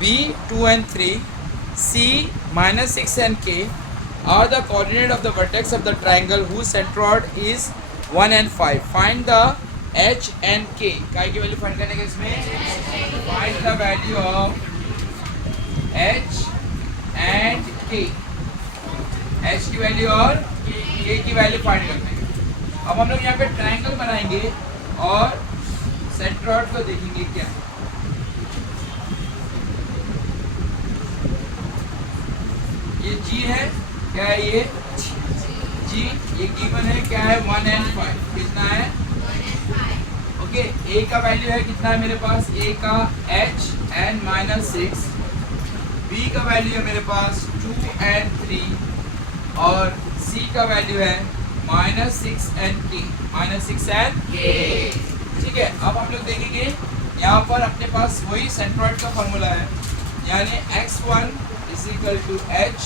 B 2 and 3, C minus 6 and K are the coordinate of the vertex of the triangle whose centroid is 1 and 5. Find the H and K. काय की value find करने के इसमें find the value of H and K. H की value और K की value find करने के। अब हम लोग यहाँ पे ट्रायंगल बनाएंगे और सेंट्रॉइड को देखेंगे क्या। ये G है, क्या है ये G, ये गिवन है क्या है 1 and 5, कितना है ओके। A का वैल्यू है कितना है मेरे पास, A का H and -6, B का वैल्यू है मेरे पास 2 and 3 और C का वैल्यू है -6 and K, -6 and K। ठीक है, अब हम लोग देखेंगे यहाँ पर अपने पास वही सेंट्रॉइड का फॉर्मूला है, यानी x1 is equal to H,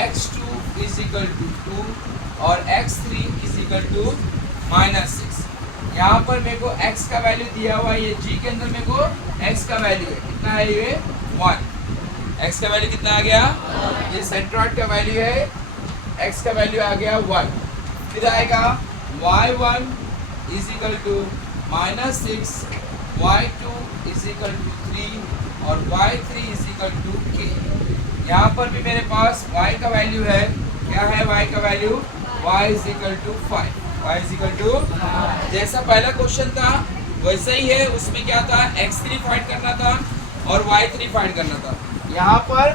x2 is equal to 2 और x3 इज इक्वल टू -6। यहाँ पर मेरे को x का वैल्यू दिया हुआ है, ये G के अंदर मेरे को x का वैल्यू है कितना है, ये 1। x का वैल्यू कितना आ गया, ये सेंट्रॉइड का वैल्यू है, x का वैल्यू आ गया 1। फिर आएगा y1 is equal to -6, y2 is equal to 3 और y3 is equal to k। यहाँ पर भी मेरे पास y का वैल्यू है, क्या है y का value, y is equal to 5, y is equal to, जैसा पहला क्वेश्चन था वैसा ही है, उसमें क्या था x3 फाइंड करना था और y3 फाइंड करना था। यहाँ पर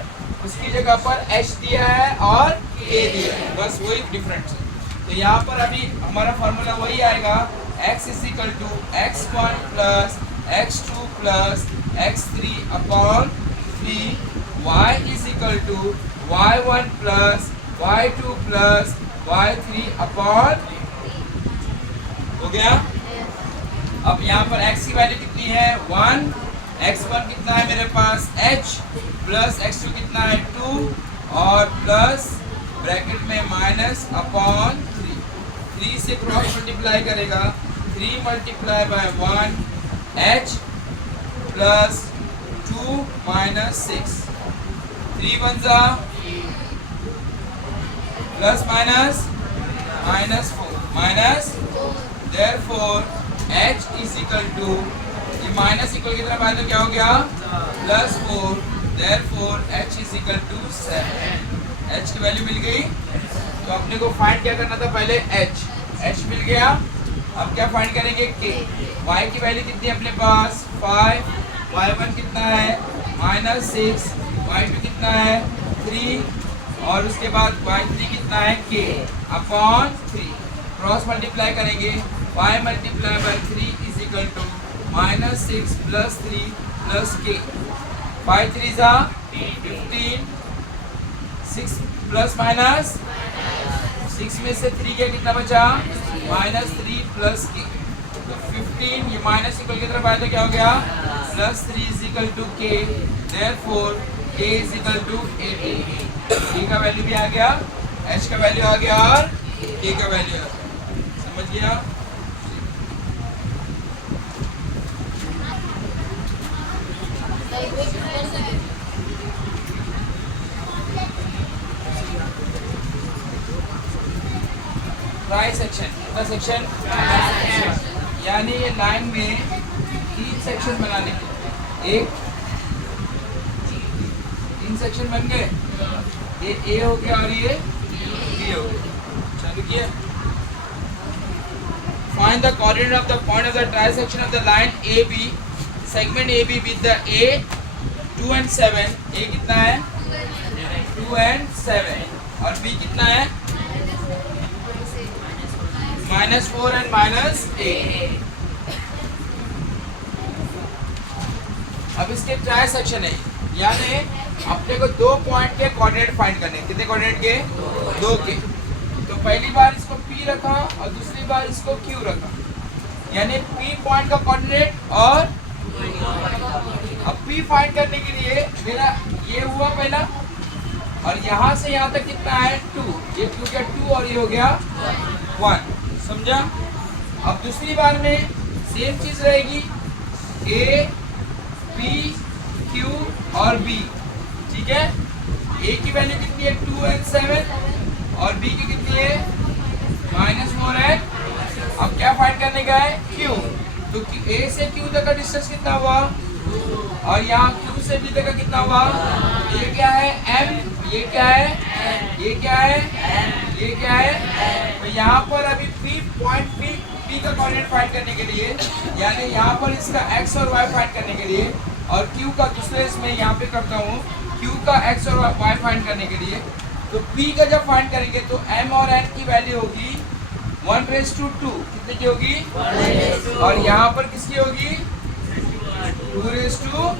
उसकी जगह पर h दिया है और k दिया है, बस वही डिफरेंस है। तो यहाँ पर अभी हमारा फार्मूला वही आएगा, x is equal to x1 plus x2 plus x3 upon 3, y is equal to y1 plus y2 plus y3 upon, हो गया। अब यहाँ पर x की वैल्यू कितनी है 1, x1 कितना है मेरे पास h प्लस x2 कितना है 2 और प्लस ब्रैकेट में माइनस अपॉन 3 से क्रॉस मल्टीप्लाई करेगा, 3 multiply by 1 h plus 2 minus 6, 3 1 जा plus minus -4 minus, therefore h is equal to, ये माइनस इक्वल की तरफ आए तो क्या हो गया +4, therefore h is equal to 7। h की वैल्यू मिल गई, तो अपने को फाइंड क्या करना था पहले h मिल गया। अब क्या फाइंड करेंगे k, y की वैल्यू कितनी है अपने पास 5, y1 कितना है -6, y2 कितना है 3 और उसके बाद y3 कितना है k अपॉन 3, क्रॉस मल्टीप्लाई करेंगे, 5 multiply by 3 is equal to -6 plus 3 plus k, 5 3 जा 15, 6 प्लस माइनस 6 में से 3 के कितना बचा -3 प्लस k, तो 15, ये माइनस इक्वल की तरफ आया तो क्या हो गया +3 is equal to k, therefore k is equal to 18। k का वैल्यू भी आ गया, h का वैल्यू आ गया और k का वैल्यू आ गया, समझ गया। ट्राई सेक्शन, कितना सेक्शन, यानी ये लाइन में 3 सेक्शन बनाने के, एक 3 सेक्शन बन गए, ये A हो गया और ये B हो गया। चलो किया, find the coordinate of the point of the trisection of the line AB, segment AB with the A 2 and 7, A कितना है 2 and 7 और B कितना है -4 and -8। अब इसके ट्राइसेक्शन है, यानी अपने को 2 पॉइंट के कोऑर्डिनेट फाइंड करने, कितने कोऑर्डिनेट के 2 के। तो पहली बार इसको P रखा और दूसरी बार इसको Q रखा, यानी P पॉइंट का कोऑर्डिनेट और अब P फाइंड करने के लिए मेरा ये हुआ पहला और यहाँ से यहाँ तक कितना है 2, ये 2 का 2 और ये हो गया 1, समझा। अब दूसरी बार में सेम चीज रहेगी, A P Q और b, ठीक है। a की वैल्यू कितनी है 2 and 7 और b की कितनी है -4 and अब क्या फाइंड करने का है q, तो a से q तक का डिस्टेंस कितना हुआ और यहाँ q से b तक का कितना हुआ, ये क्या है m, ये क्या है, ये क्या है, ये क्या है। तो यहाँ पर अभी p पॉइंट p का कोऑर्डिनेट फाइंड करने के लिए, यानी यहाँ पर इसका x और y फाइंड करने के लिए और q का दूसरे इसमें यहाँ पे करता हूँ q का x और y फाइंड करने के लिए, तो p का जब फाइंड करेंगे तो m और n की वैल्यू होगी 1/2, कितने की होगी और यहाँ पर किसकी होगी 2/1।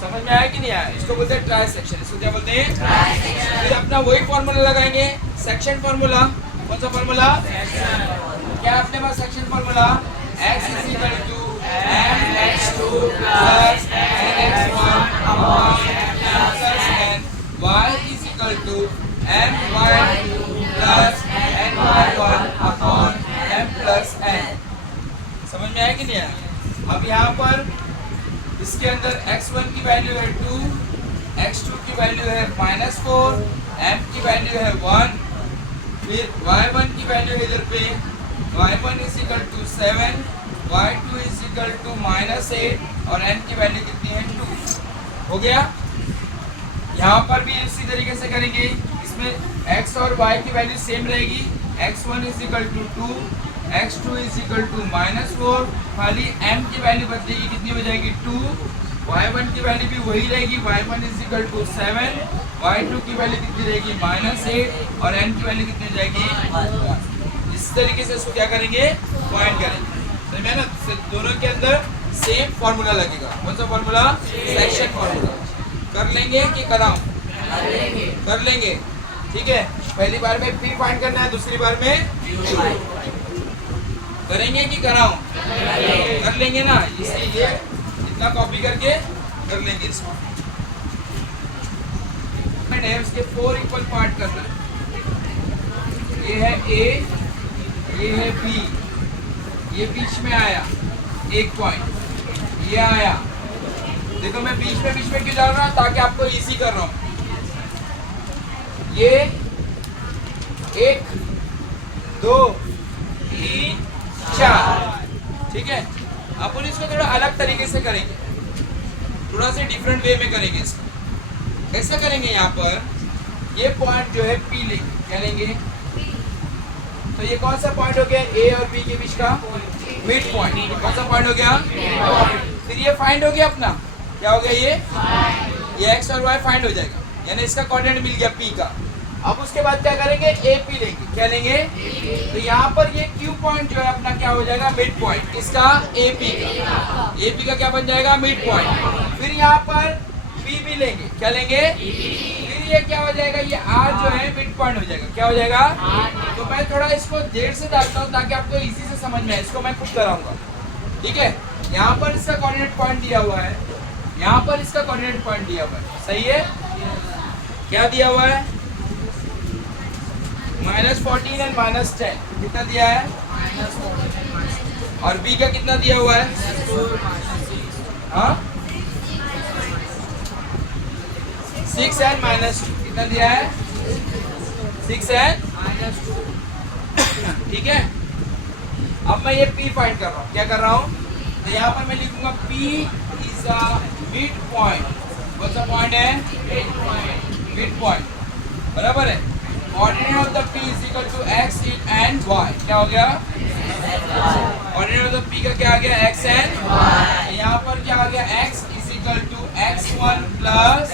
समझ में आया कि नहीं आया, इसको बोलते हैं ट्राई सेक्शन, इसको क्या बोलते हैं ट्राई सेक्शन। फिर अपना वही फॉर्मूला लगाएंगे सेक्शन फॉर्मूला, कौन सा फॉर्मूला, क्या अपने पास section formula x = mx2 + nx1 upon m + n, y = my2 + ny1 upon m + n। समझ में आया कि नहीं आया। अब यहाँ पर इसके अंदर x1 की वैल्यू है 2, x2 की वैल्यू है -4, m की वैल्यू है 1, फिर y1 की वैल्यू है इधर पे y1 = 7, y2 = -8 और n की वैल्यू कितनी है 2। हो गया। यहाँ पर भी इसी तरीके से करेंगे, इसमें x और y की वैल्यू सेम रहेगी, x1 = 2, x2 = -4, खाली m की वैल्यू बदलेगी, कितनी हो जाएगी 2, y1 की वैल्यू भी वही रहेगी, y1 = 7, y2 की वैल्यू कितनी रहेगी -8 और n की वैल्यू कितनी हो जाएगी। इस तरीके से इसको क्या करेंगे फाइंड करेंगे, समझ में ना। दोनों के अंदर सेम फॉर्मूला लगेगा, कौन सा फॉर्मूला, सेक्शन फॉर्मूला। कर लेंगे कि कराऊं, कर लेंगे, ठीक है। पहली बार में p फाइंड करना है, दूसरी बार में q। करेंगे कि कराऊं, कर लेंगे ना, इसलिए इतना कॉपी करके कर लेंगे इसको। है उसके 4 इक्वल पार्ट करना है, ये है a, ये है b, ये बीच में आया एक पॉइंट, ये आया, देखो मैं बीच में क्यों डाल रहा हूँ, ताकि आपको इजी कर रहा हूँ। ये 1 2 3 4, ठीक है। अपन इसको थोड़ा अलग तरीके से करेंगे, थोड़ा सा डिफरेंट वे में करेंगे इसको। कैसे करेंगे, यहाँ पर ये पॉइंट जो है P लेंगे, क्या लेंगे, तो ये कौन सा पॉइंट हो गया A और B के बीच का मिड पॉइंट, कौन सा पॉइंट हो गया, फिर ये फाइंड हो गया अपना, क्या हो गया ये x और y फाइंड हो जाएगा, यानी इसका कोऑर्डिनेट मिल गया P का। अब उसके बाद क्या करेंगे AP लेंगे, क्या लेंगे, तो यहाँ पर ये Q पॉइंट जो है अपना क्या हो जाएगा मिड पॉइंट, इसका AP का क्या बन जाएगा मिड पॉइंट। फिर यहाँ पर P भी लेंगे, क्या लेंगे, फिर ये क्या हो जाएगा, ये R जो है मिड पॉइंट हो जाएगा, क्या हो जाएगा। तो मैं थोड़ा इसको देर से डालता हूँ ताकि आपको इजी से समझ में आए, इसको मैं खुद कराऊंगा, ठीक है। यहाँ पर इसका कोऑर्डिनेट पॉइंट दिया हुआ है, यहाँ पर इसका कोऑर्डिनेट पॉइंट दिया हुआ है, सही है। क्या दिया हुआ है -14 एंड -10, कितना दिया है, और B का कितना दिया हुआ है, हाँ 6 एंड -2, कितना दिया है 6 एंड -2, ठीक है। अब मैं ये P फाइंड कर रहा हूँ, क्या कर रहा हूँ, तो यहाँ पर मैं लिखूंगा P is a midpoint, कौन सा पॉइंट है मिड पॉइंट, बराबर है। Coordinate of the P is equal to x and y, क्या हो गया, कोऑर्डिनेट ऑफ द P का क्या आ गया x एंड y, यहाँ पर क्या आ गया x is equal to x1 plus,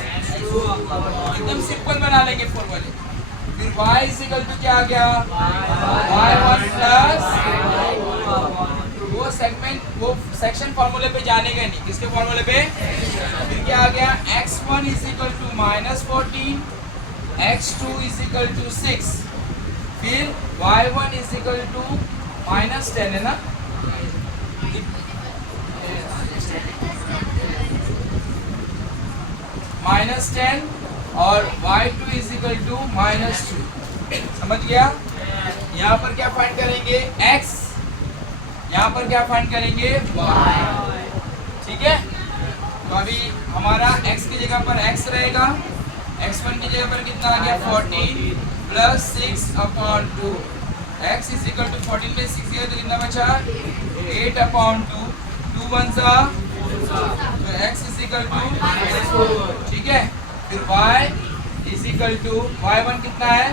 एकदम सिंपल बना लेंगे फॉर्मूले। फिर y इज इक्वल टू क्या आ गया y1 प्लस, वो सेगमेंट वो सेक्शन फॉर्मूले पे जाने का नहीं, किसके फॉर्मूले पे, फिर क्या आ गया x1 is equal to -14, x2 is equal to 6, फिर y1 इज इक्वल टू -10 है ना, -10 और y2 इज इक्वल टू -2, समझ गया। यहाँ पर क्या फाइंड करेंगे x, यहाँ पर क्या फाइंड करेंगे y, ठीक है। तो अभी हमारा x की जगह पर x रहेगा, x1 की जगह पर कितना आ गया 14 plus 6 upon 2, x is equal to 14 में 6 गया तो कितना बचा 8 अपॉन 2, 2 1 सा, तो x इज इक्वल टू, ठीक है। फिर y is equal to y1 कितना है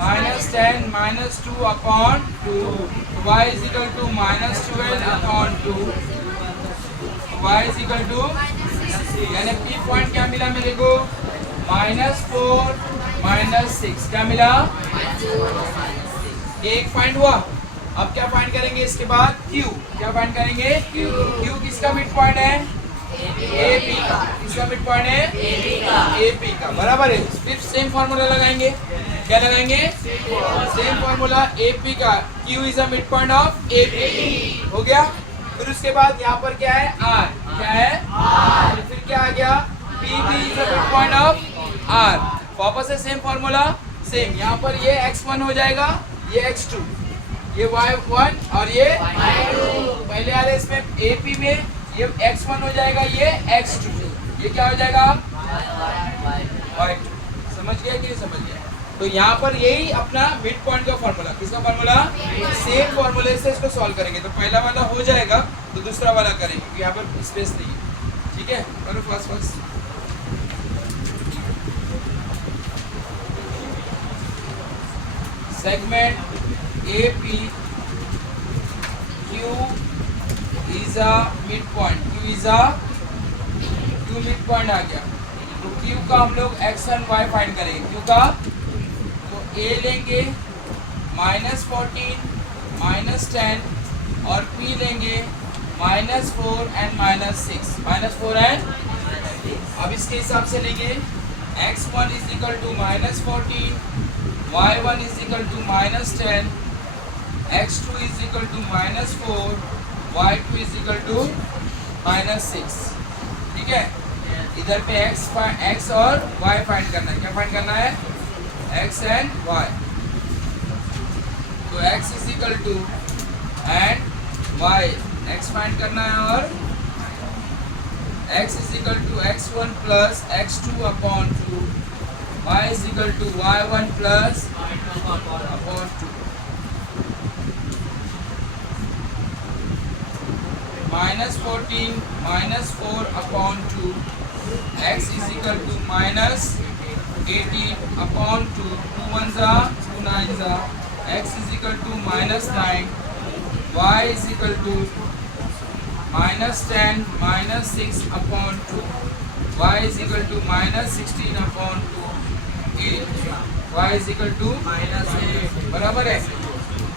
-10 minus 2 upon 2, y is equal to -12 upon 2, y is equal to, यानी p पॉइंट क्या मिला मेरे को -4 -6, क्या मिला एक फाइंड हुआ। अब क्या फाइंड करेंगे इसके बाद q, क्या फाइंड करेंगे q किसका मिड पॉइंट है AP का, किसका मिड पॉइंट है AP का, बराबर है। फिर सेम फार्मूला लगाएंगे, क्या लगाएंगे सेम फार्मूला AP का, q is a mid point of AP, हो गया। फिर उसके बाद यहाँ पर क्या है R, क्या है R, फिर क्या आ गया PB is a mid point of R, वापस से सेम फार्मूला सेम, यहाँ पर ये x1 हो जाएगा, ये x2, ये y1 और ये y2, पहले आ रहे इसमें AP में ये x1 हो जाएगा, ये x2, ये क्या हो जाएगा y2, समझ गया कि नहीं समझ गया। तो यहाँ पर यही अपना मिड पॉइंट का फार्मूला, किसका फार्मूला सेम फार्मूले से इसको सॉल्व करेंगे। तो पहला वाला हो जाएगा तो दूसरा वाला करेंगे क्योंकि यहाँ पर स्पेस नहीं है, ठीक है। करो fast fast. Segment AP Q is a midpoint, Q is a Q midpoint आ गया। तो Q का हम लोग x और y फाइंड करेंगे। Q का तो A लेंगे -14 -10 और P लेंगे -4 एंड -6, -4 एंड, अब इसके हिसाब से लेंगे x1 is equal to -14, y1 is equal to -10, x2 is equal to -4, y2 is equal to -6, ठीक है। इधर पे x और y फाइंड करना है, क्या फाइंड करना है x एंड y। तो x is equal to and y, x find करना है और x is equal to x1 plus x2 upon 2, y is equal to y1 plus upon 2, -14 -4 upon 2, x is equal to -18 upon 2, 2 1 सा 2 9 सा, x is equal to -9, y is equal to -10 -6 upon 2, y is equal to -16 upon 2, 8, y is equal to -8, बराबर है।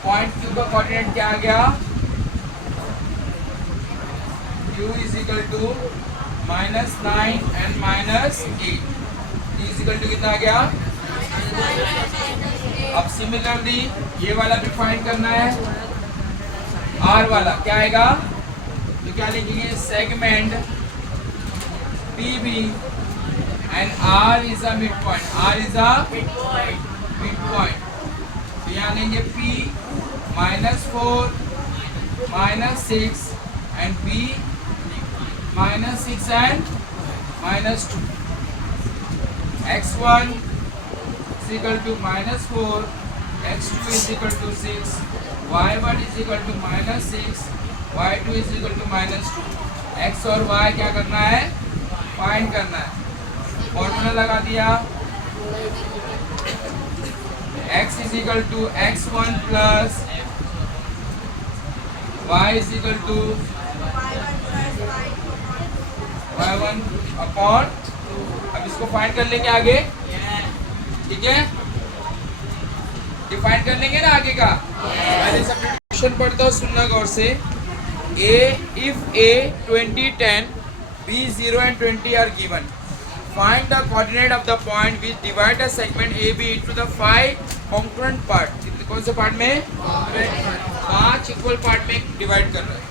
Point Q का coordinate क्या आ गया Q is equal to -9 and -8, T is equal to कितना आ गया। अब सिमिलरली ये वाला भी फाइंड करना है, R वाला क्या आएगा, तो क्या लिखेंगे segment PB and R is a mid point, R is a mid point, तो यहाँ लेंगे P -4 -6 and B -6 and -2, x1 is equal to -4, x2 is equal to 6, y1 is equal to -6, y2 is equal to -2, x और y क्या करना है find करना है। Formula लगा दिया, x is equal to x1 plus y is equal to y1 upon, अब इसको फाइंड कर लेंगे आगे, ठीक है, डिफाइन कर लेंगे ना आगे का। पहले सब्स्टिट्यूशन पढ़ता हूँ, सुनना गौर से। if A 20 10 B 0 and 20 are given, find the coordinate of the point which divide the segment AB into the 5 congruent part। कौन से पार्ट में 5 इक्वल पार्ट में डिवाइड कर रहा है।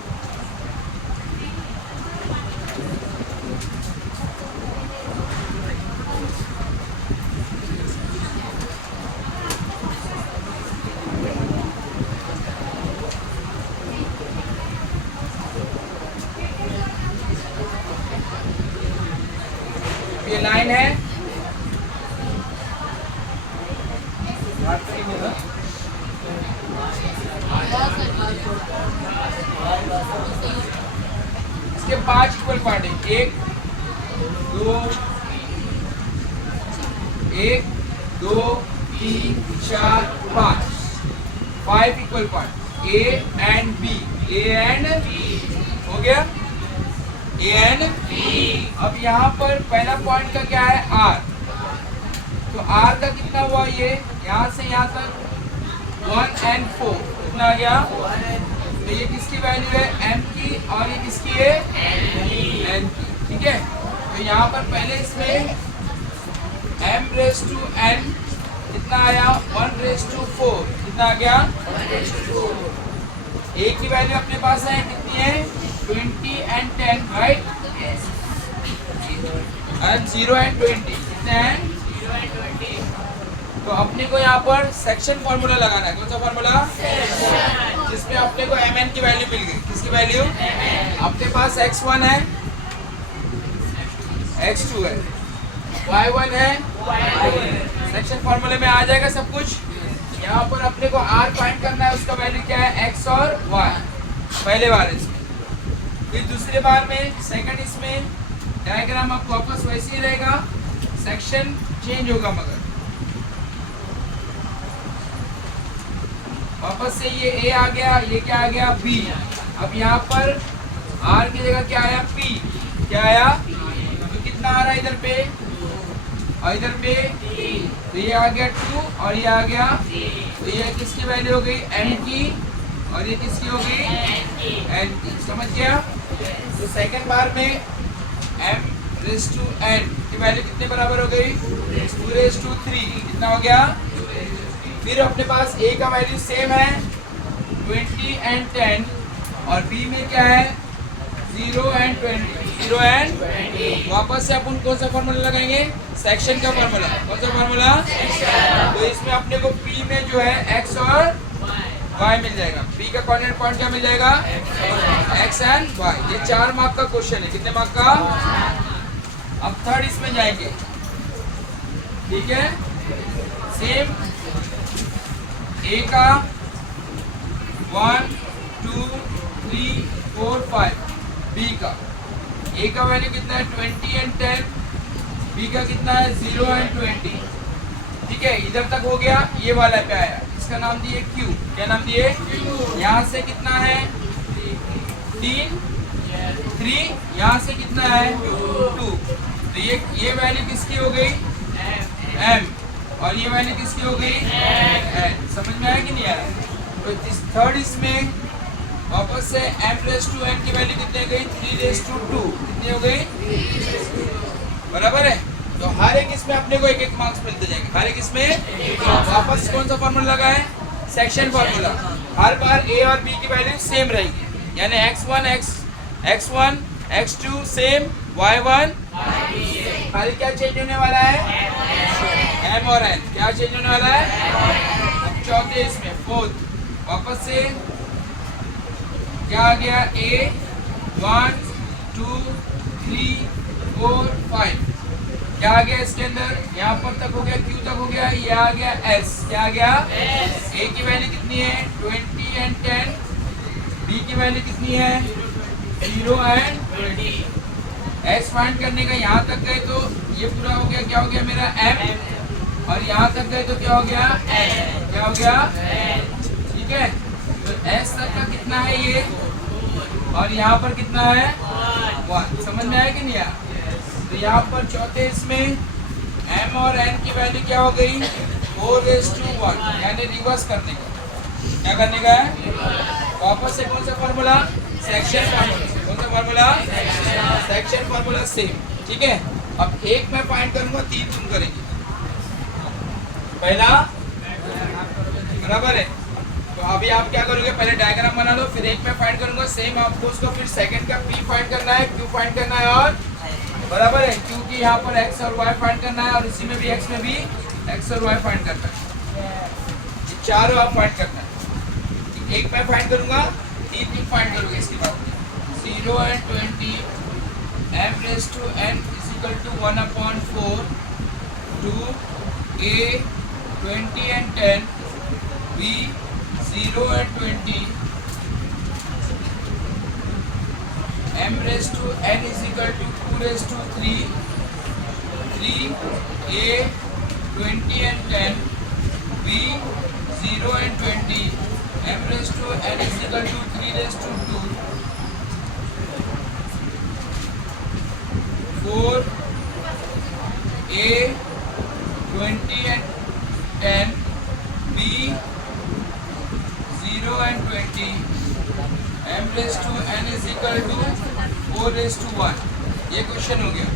ये लाइन है, इसके 5 इक्वल पार्ट है, 1 2 3 4 5 equal part, A and B, A and हो गया, ए एंड बी। अब यहाँ पर पहला पॉइंट का क्या है, आर, तो आर का कितना हुआ, ये यहाँ से यहाँ तक 1 and 4 कितना आ गया, तो ये किसकी वैल्यू है, m की, और ये किसकी है, n की, ठीक है। तो यहाँ पर पहले इसमें m रेज़ टू n कितना आया, 1 रेज़ टू 4 कितना आ गया, 1/4। a की वैल्यू अपने पास है कितनी है, 20 and 10, राइट, and 0 and 20 कितने हैं, तो अपने को यहाँ पर सेक्शन फॉर्मूला लगाना है, कौन सा फॉर्मूला, जिसमें अपने को mn की वैल्यू मिल गई, किसकी वैल्यू, अपने पास x1 है, x2 है, y1 है, सेक्शन फॉर्मूले में आ जाएगा सब कुछ। यहाँ पर अपने को r फाइंड करना है, उसका वैल्यू क्या है, x और y, पहले बार इसमें। फिर दूसरे बार में, सेकंड इसमें डायग्राम आपको वापस वैसे ही रहेगा, सेक्शन चेंज होगा, मगर वापस से ये a आ गया, ये क्या आ गया, b। अब यहाँ पर r की जगह क्या आया, p, क्या आया, तो कितना आ रहा है इधर पे, और इधर पे तो ये आ गया 2 और ये आ गया, तो ये किसकी वैल्यू हो गई, m की, और ये किसकी हो गई, n की, समझ गया। तो सेकंड बार में m रेज़ टू n की वैल्यू कितने बराबर हो गई, 2 रेज़ टू 3 कितना हो गया। फिर अपने पास a का वैल्यू सेम है 20 and 10, और b में क्या है 0 and 20। वापस से अपन कौन सा फॉर्मूला लगाएंगे, सेक्शन का फॉर्मूला, कौन सा फॉर्मूला, तो इसमें अपने को p में जो है x और y मिल जाएगा, p का कोऑर्डिनेट पॉइंट क्या मिल जाएगा, x and y। ये 4 मार्क का क्वेश्चन है, कितने मार्क का। अब थर्ड इसमें जाएंगे, ठीक है, सेम a का 1 2 3 4 5, b का a का वैल्यू कितना है 20 and 10, b का कितना है 0 and 20, ठीक है। इधर तक हो गया, ये वाला पे आया, इसका नाम दिए q, क्या नाम दिए, यहाँ से कितना है 3, यहाँ से कितना है 2, तो ये वैल्यू किसकी हो गई, m, और ये वैल्यू किसकी हो गई, n। समझ में आया कि नहीं आया। तो इस थर्ड इसमें वापस से m रेज़ टू n की वैल्यू कितनी गई, 3 रेज़ टू 2 कितनी हो गई, बराबर है। तो हर एक इसमें अपने को एक मार्क्स मिलते जाएंगे, हर एक इसमें। वापस कौन सा फॉर्मूला लगा है, section formula. Her bar a और b की वैल्यू सेम रहेगी, यानी x1 x2 सेम, y1 खाली क्या चेंज होने वाला है, m और n क्या चेंज होने वाला है। अब चौथे इसमें फोर्थ, वापस से क्या आ गया, a 1 2 3 4 5 क्या आ गया इसके अंदर, यहाँ पर तक हो गया, q तक हो गया, ये आ गया s, क्या आ गया s। a की वैल्यू कितनी है 20 and 10, b की वैल्यू कितनी है 0 and 20। s फाइंड करने का, यहाँ तक गए तो ये पूरा हो गया, क्या हो गया मेरा m, और यहाँ तक गए तो क्या हो गया n, क्या हो गया, ठीक है। तो s तक का कितना है ये, और यहाँ पर कितना है 1, समझ में आया कि नहीं आया। तो यहाँ पर चौथे इसमें m और n की वैल्यू क्या हो गई 4 रेज़ टू 1, यानी रिवर्स करने का, क्या करने का है, वापस से कौन सा फॉर्मूला, सेक्शन फॉर्मूला, कौन सा फॉर्मूला, सेक्शन फॉर्मूला सेम, ठीक है। अब एक मैं फाइंड करूंगा, 3 तुम करेंगे, पहला बराबर है। तो अभी आप क्या करोगे, पहले डायग्राम बना लो, फिर एक मैं फाइंड करूंगा सेम, आपको उसको फिर सेकंड का p फाइंड करना है, q फाइंड करना है, और बराबर है क्योंकि यहाँ पर x और y फाइंड करना है, और इसी में भी x में भी x और y फाइंड करना है, चारों आप फाइंड करना है। एक मैं फाइंड करूंगा, 3 तुम फाइंड करोगे इसके बाद, 0 and 20 m raise to n is equal to 1/4 टू A 20 and 10, B 0 and 20, M raised to n is equal to 2 raised to 3, 3A 20 and 10, B 0 and 20, M raised to n is equal to 3 raised to 2, 4A 20 and 10, B 0 and 20, M raised to n is equal to 4 raised to 1. ये question हो गया.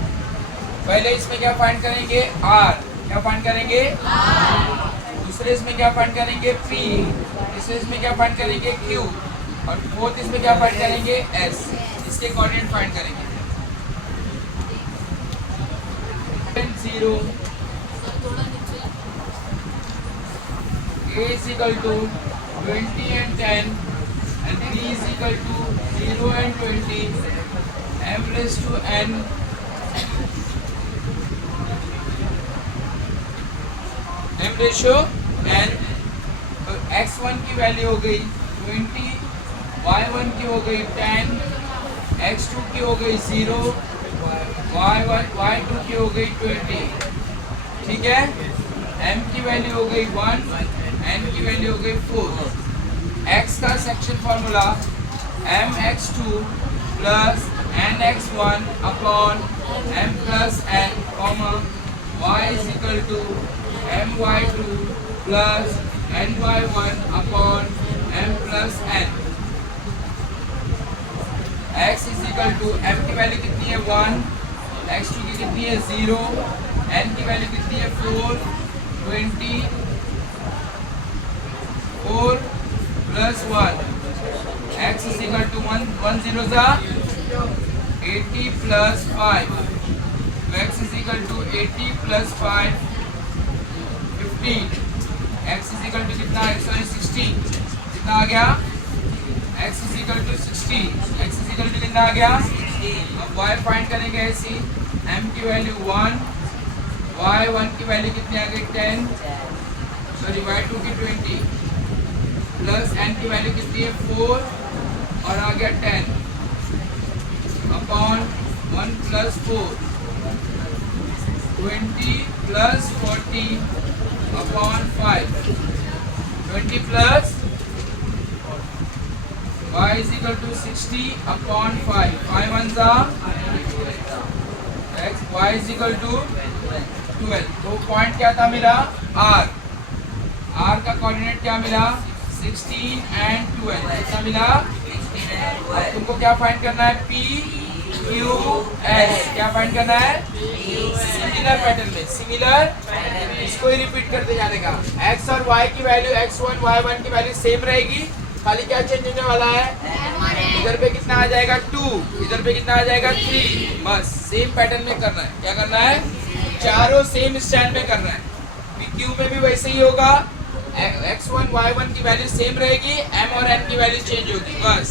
पहले इसमें क्या find करेंगे? R. क्या find करेंगे? दूसरे इसमें क्या फाइंड करेंगे? P. तीसरे इसमें क्या फाइंड करेंगे? Q. और फोर्थ इसमें क्या फाइंड करेंगे? S. इसके कोऑर्डिनेट फाइंड करेंगे. 0 A is equal to 20 and 10 and B is equal to 0 and 20, M raised to n M ratio n. तो x1 की वैल्यू हो गई 20, y1 की हो गई 10, x2 की हो गई 0, y2 की हो गई 20. ठीक है. m की वैल्यू हो गई 1, n की वैल्यू हो गई 4. x का section formula mx2 plus nx1 upon m plus n comma y is equal to my2 plus ny1 upon m plus n. x is equal to m की value कितनी है 1, x2 की कितनी है 0, n की वैल्यू कितनी है 4, 20, 4 plus 1, x is equal to 1 0 सा 80 plus 5, x is equal to 80 plus 5 15, x is equal to कितना है? सॉरी 16. कितना आ गया? x is equal to 16. x is equal to कितना आ गया? अब y फाइंड करेंगे ऐसी. m की वैल्यू 1, y1 की वैल्यू कितनी आ गई 10, सॉरी y2 की 20 प्लस n की वैल्यू कितनी है 4 और आ गया 10 upon 1 plus 4, 20 plus 40 upon 5, 20 plus y is equal to 60 upon 5, 5 ones are x, y is equal to 12. तो पॉइंट क्या था मेरा? R. R का कोऑर्डिनेट क्या मिला? 16 and 12. कितना मिला? तुमको क्या फाइंड करना है? P, Q, S. क्या फाइंड करना है? सिमिलर पैटर्न में. सिमिलर इसको ही रिपीट करते जाने का. x और y की वैल्यू x1 y1 की वैल्यू सेम रहेगी. खाली क्या चेंज होने वाला है? इधर पे कितना आ जाएगा 2, इधर पे कितना आ जाएगा 3. बस सेम पैटर्न में करना है. क्या करना है? चारों सेम स्टैंड में करना है. क्यू में भी वैसे ही होगा. x1 y1 की वैल्यू सेम रहेगी, m और n की वैल्यू चेंज होगी. बस